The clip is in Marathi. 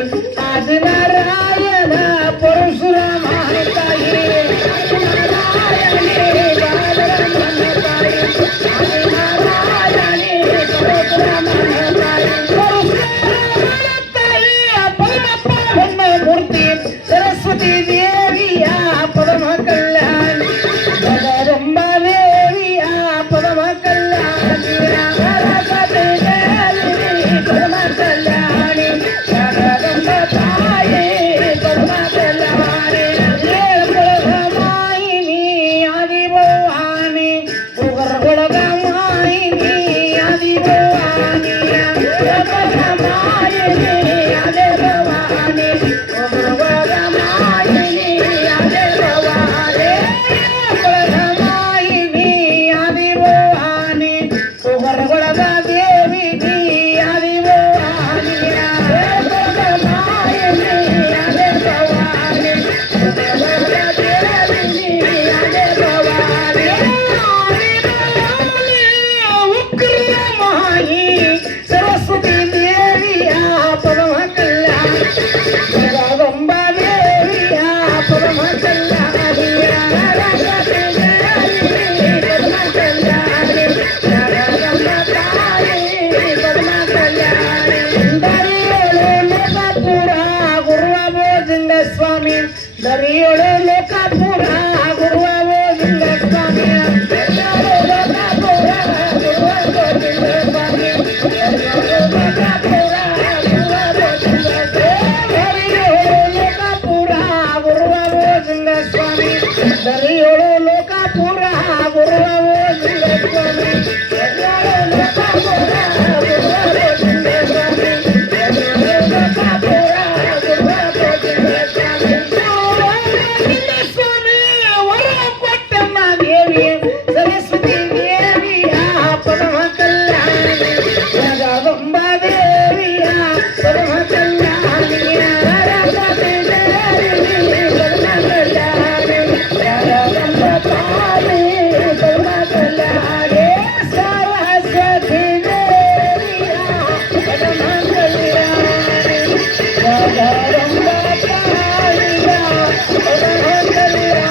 आज नारायण परशुराम ताई मूर्ती सरस्वती देवी परम कल्याण जगदंबा देवी परम कल्याण परम कल्याणी जगदंबा ताई परम कल्याणी माईनी आदि भवानी माईनी आदि भवानी स्वामी दरियोळे लोकापुरा गुरुवावो जिंग स्वामी दरियोळे लोकापुरा गुरुवावो जिंग स्वामी लोकापुरा गुरुवावो जिंग दरियोळे लोकापुरा गुरुवावो जिंग स्वामी दरियोळे लोकापुरा गुरुवावो जिंग स्वामी दरियोळे लोकापुरा गुरुवावो जिंग स्वामी दरियोळे लोकापुरा गुरुवावो जिंग सरस्वती देवी परम कल्याणी जगदंबा देवी परम कल्याणी परम कल्याणी जगदंबा ताई परम कल्याणी सरस्वती देवी परम कल्याणी जगदंबा ताई परम कल्याणी